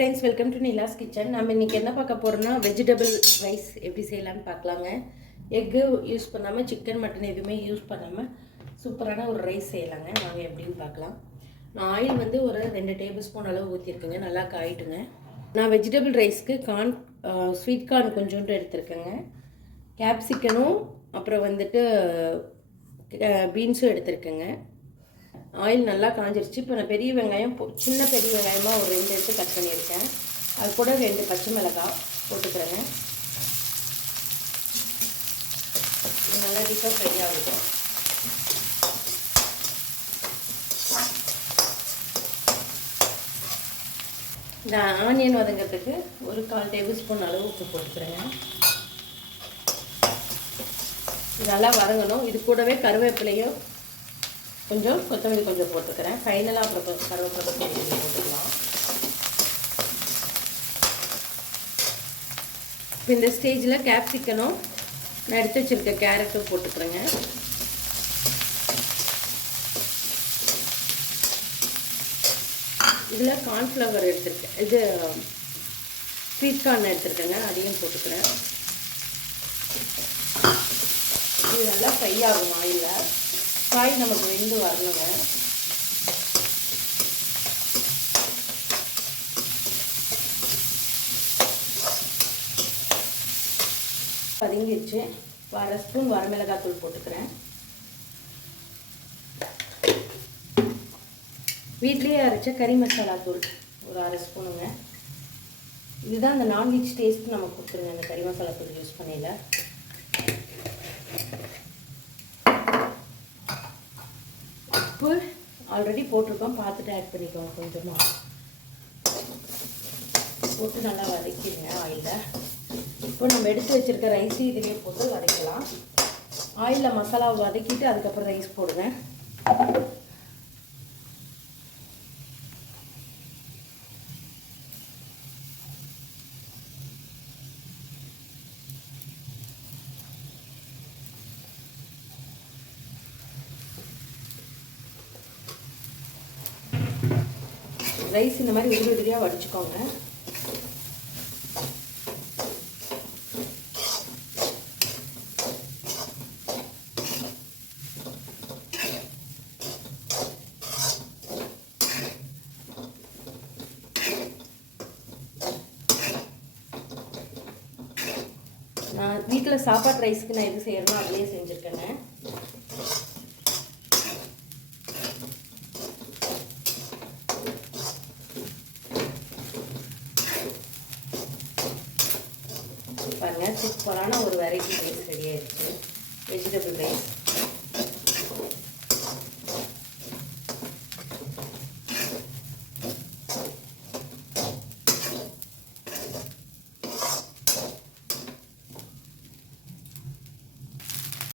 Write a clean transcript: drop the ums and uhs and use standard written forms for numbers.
Friends, welcome to Nila's kitchen. நம்ம இன்றைக்கி என்ன பார்க்க போகிறோம்னா வெஜிடபிள் ரைஸ் எப்படி செய்யலான்னு பார்க்கலாங்க. எக்கு யூஸ் பண்ணாமல், சிக்கன் மட்டன் எதுவுமே யூஸ் பண்ணாமல் சூப்பரான ஒரு ரைஸ் செய்யலாங்க. நாங்கள் எப்படின்னு பார்க்கலாம். நான் ஆயில் வந்து ஒரு 2 டேபிள் ஸ்பூன் அளவு ஊற்றிருக்கேங்க. நல்லா காயிட்டுங்க. நான் வெஜிடபிள் ரைஸ்க்கு ஸ்வீட் கார்ன் கொஞ்சோண்டு எடுத்துருக்கேங்க. கேப்சிக்கனும் அப்புறம் வந்துட்டு பீன்ஸும் எடுத்துருக்கேங்க. ஆயில் நல்லா காஞ்சிருச்சு. இப்போ நான் பெரிய வெங்காயம் சின்ன பெரிய வெங்காயமாக ஒரு 2 எடுத்து கட் பண்ணியிருக்கேன். அது கூட 2 பச்சை மிளகாய் போட்டுக்கிறேங்க. நல்லா டீப்பாக ஃப்ரை ஆகிடும். இந்த ஆனியன் வதங்கிறதுக்கு ஒரு 1/4 டேபிள் ஸ்பூன் அளவு உப்பு போட்டுக்கிறேங்க. நல்லா வதங்கணும். இது கூடவே கருவேப்பிலையும் கொஞ்சம் கொத்தமல்லி கொஞ்சம் போட்டுக்கிறேன். ஃபைனலாக அப்புறம் கருவேப்பிலை போட்டுக்கலாம். இப்போ இந்த ஸ்டேஜில் கேப்சிக்கனும் நான் எடுத்து வச்சுருக்க கேரட்டும் போட்டுக்கிறேங்க. இதில் கார்ன்ஃப்ளவர் எடுத்துருக்கேன், இது ஸ்வீட் கார்ன் எடுத்துருக்கேங்க, அதையும் போட்டுக்கிறேன். இது நல்லா ஃப்ரை ஆகும் ஆயிலில். காய் நமக்கு வெந்து வரணுங்க. பதுங்கிடுச்சு. 1/2 ஸ்பூன் வரமிளகாய் தூள் போட்டுக்கிறேன். வீட்லேயே அரைச்ச கறி மசாலா தூள் ஒரு 1/2 ஸ்பூனுங்க. இதுதான் அந்த நான்வெஜ் டேஸ்ட் நமக்கு கொடுத்துருங்க இந்த கறி மசாலா தூள் யூஸ் பண்ணல. உப்பு ஆல்ரெடி போட்டிருக்கோம், பார்த்துட்டு ஆட் பண்ணிக்கோங்க. கொஞ்சமாக போட்டு நல்லா வதக்கிடுங்க ஆயிலில். இப்போ நம்ம எடுத்து வச்சுருக்க ரைஸு இதிலே போட்டு வதக்கலாம். ஆயிலில் மசாலாவை வதக்கிட்டு அதுக்கப்புறம் ரைஸ் போடுங்க. ரைஸ் இந்த மாதிரி உதிரி உதிரியாக வடிச்சுக்கோங்க. நான் வீட்டில் சாப்பாடு ரைஸ்க்கு நான் எது செய்யறேனோ அதிலே செஞ்சுருக்கேங்க. பாருங்கள், சூப்பரான ஒரு வெரைட்டி ரைஸ் ரெடி ஆகிடுச்சு. Vegetable rice